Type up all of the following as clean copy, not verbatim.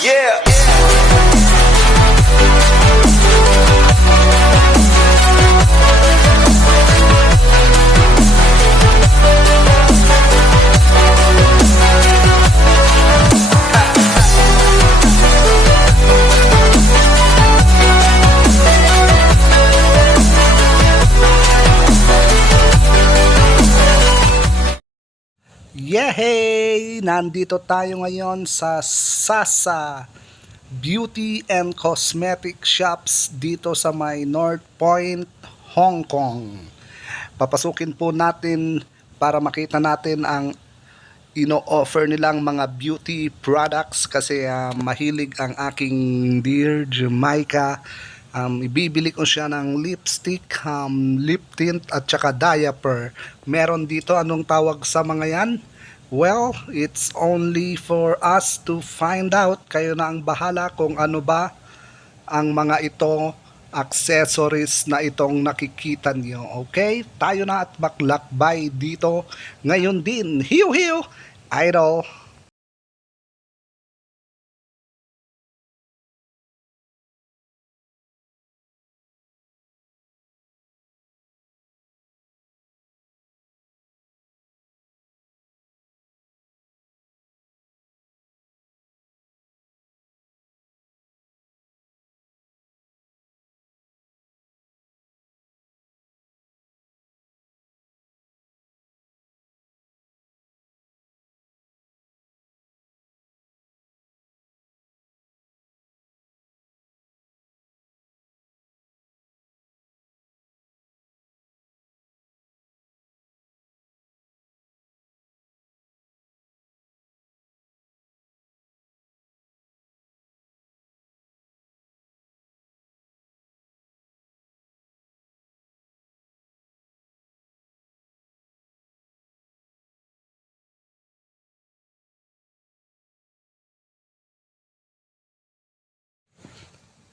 Yeah. Yehey! Nandito tayo ngayon sa Sasa Beauty and Cosmetic Shops dito sa may North Point, Hong Kong. Papasukin po natin para makita natin ang ino-offer nilang mga beauty products kasi mahilig ang aking dear Jamaica. Ibibili ko siya ng lipstick, lip tint at saka diaper. Meron dito, anong tawag sa mga yan? Well, it's only for us to find out. Kayo na ang bahala kung ano ba ang mga ito accessories na itong nakikita niyo. Okay? Tayo na at maglakbay dito ngayon din. Hiu hiu, idol!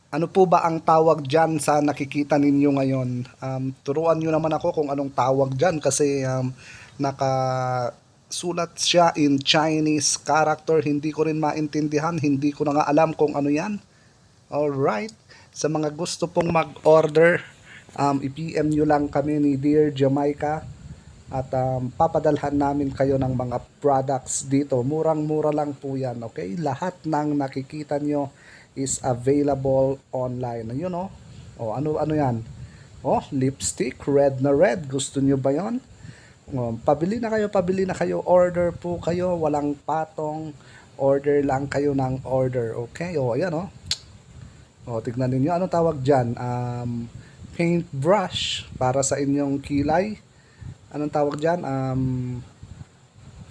Ano po ba ang tawag dyan sa nakikita ninyo ngayon? Turuan nyo naman ako kung anong tawag dyan kasi nakasulat siya in Chinese character. Hindi ko rin maintindihan. Hindi ko na nga alam kung ano yan. Alright. Sa mga gusto pong mag-order, i-PM nyo lang kami ni Dear Jamaica at papadalhan namin kayo ng mga products dito. Murang-mura lang po yan. Okay? Lahat ng nakikita nyo is available online. Yun oh. Oh, ano yan? Oh, lipstick, red na red. Gusto nyo ba 'yon? Oh, pabili na kayo. Order po kayo, walang patong. Order lang kayo ng order. Okay? Oh, ayan oh. Oh, tignan niyo ano tawag diyan? Paintbrush para sa inyong kilay. Anong tawag diyan?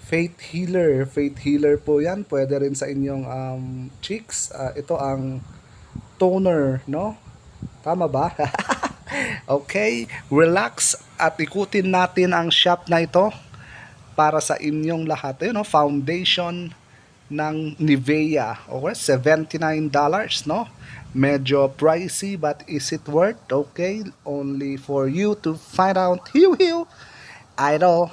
Faith healer po yan. Pwede rin sa inyong cheeks. Ito ang toner, no? Tama ba? Okay, relax at ikutin natin ang shop na ito para sa inyong lahat. Ayun, no? Foundation ng Nivea. Okay, $79, no? Medyo pricey but is it worth? Okay, only for you to find out. Hiu hiu, idol.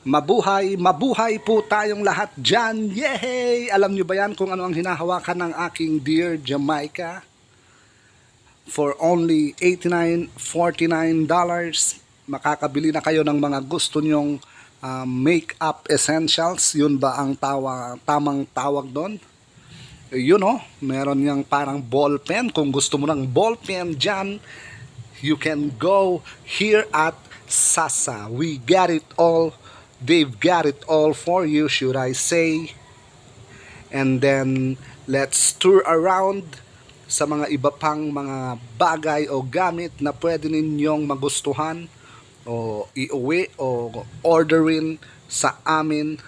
Mabuhay po tayong lahat dyan. Yehey! Alam nyo ba yan kung ano ang hinahawakan ng aking dear Jamaica? For only $89.49, makakabili na kayo ng mga gusto nyong makeup essentials, yun ba ang tamang tawag doon? Yun oh, meron niyang parang ball pen. Kung gusto mo ng ball pen dyan, you can go here at Sasa. We got it all. They've got it all for you, should I say. And then, let's tour around sa mga iba pang mga bagay o gamit na pwede ninyong magustuhan o iuwi o orderin sa amin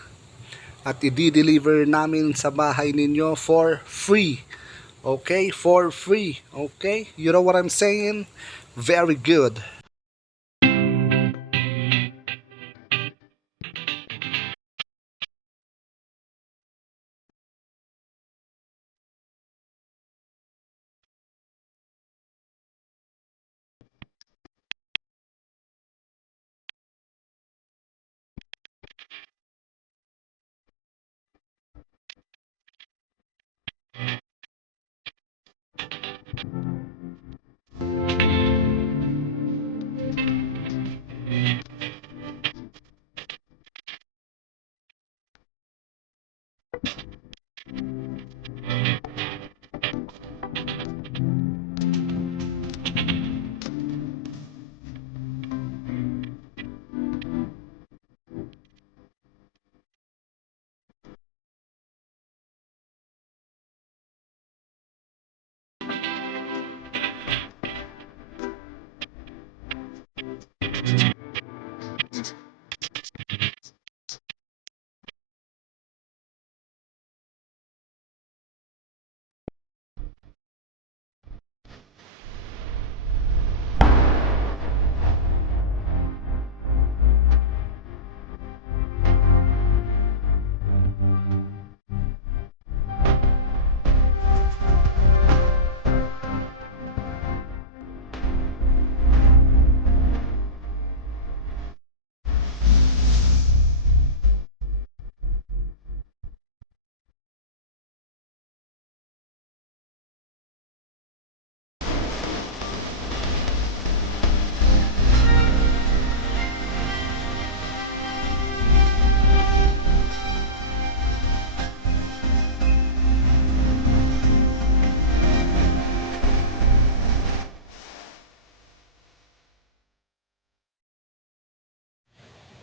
at i-deliver namin sa bahay ninyo for free. Okay? For free. Okay? You know what I'm saying? Very good.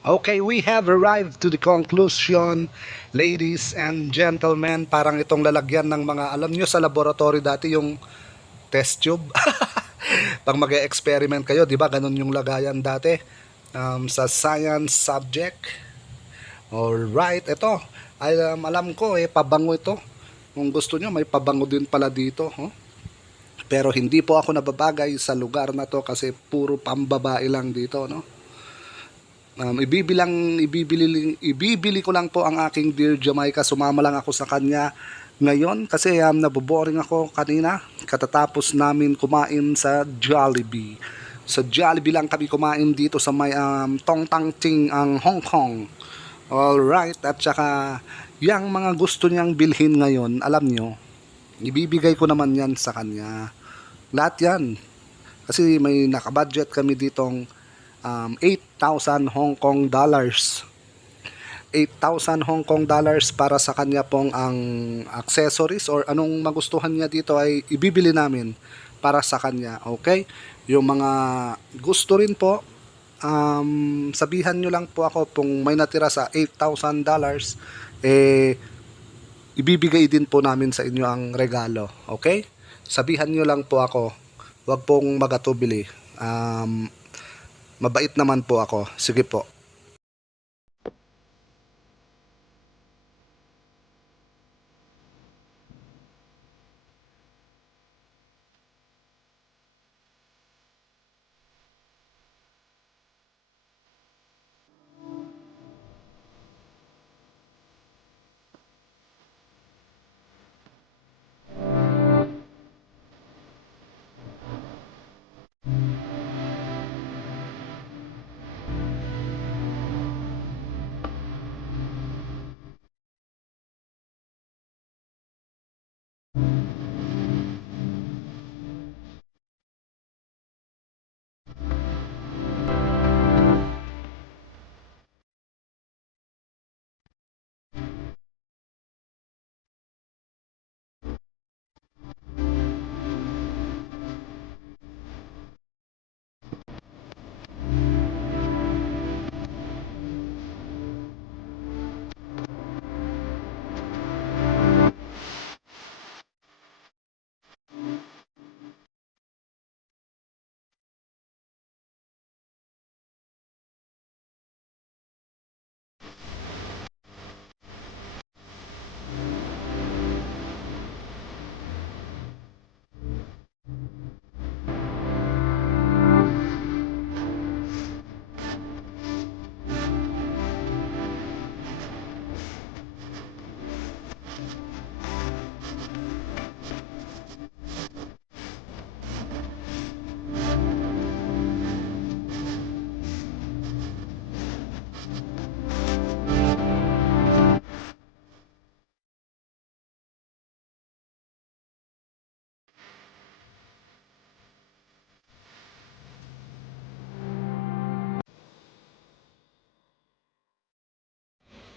Okay, we have arrived to the conclusion, ladies and gentlemen. Parang itong lalagyan ng mga, alam nyo sa laboratory dati yung test tube. Pag mag-experiment kayo, di ba? Ganun yung lagayan dati sa science subject. Alright, ito. Alam ko pabango ito. Kung gusto nyo, may pabango din pala dito. Oh. Pero hindi po ako nababagay sa lugar na to kasi puro pambabae lang dito, no? Ibibili ko lang po ang aking Dear Jamaica. Sumama lang ako sa kanya ngayon kasi naboboring ako kanina. Katatapos namin kumain sa Jollibee. Sa Jollibee lang kami kumain dito sa may Tong Tang Ting ang Hong Kong. Alright, at saka yung mga gusto niyang bilhin ngayon, alam nyo, ibibigay ko naman yan sa kanya. Lahat yan. Kasi may nakabudget kami ditong 8,000 Hong Kong dollars. 8,000 Hong Kong dollars para sa kanya pong ang accessories or anong magustuhan niya dito ay ibibili namin para sa kanya. Okay? Yung mga gusto rin po, sabihan nyo lang po ako kung may natira sa 8,000 dollars, ibibigay din po namin sa inyo ang regalo. Okay? Sabihan nyo lang po ako. Huwag pong magatubili. Mabait naman po ako. Sige po.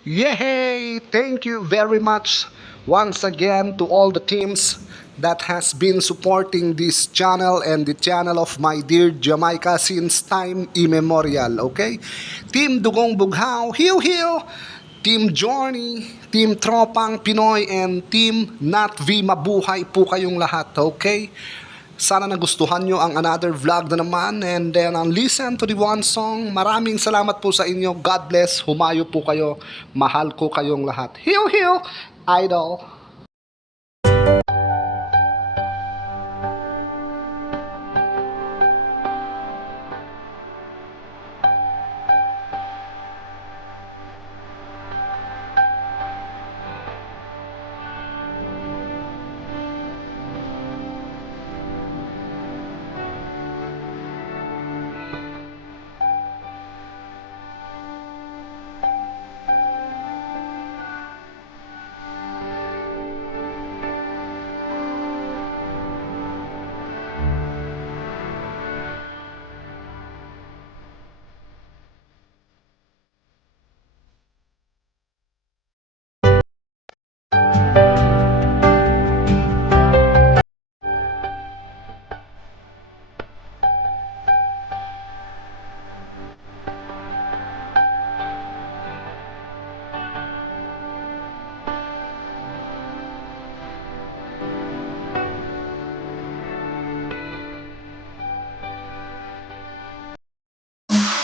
Yay! Thank you very much once again to all the teams that has been supporting this channel and the channel of my dear Jamaica since time immemorial, okay? Team Dugong Bughaw, Hiu Hiu! Team Johnny, Team Tropang Pinoy, and Team Nat V, mabuhay po kayong lahat, okay? Sana nagustuhan nyo ang another vlog na naman, and then listen to the one song. Maraming salamat po sa inyo. God bless. Humayo po kayo. Mahal ko kayong lahat. Hiu hiu, idol.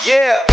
Yeah.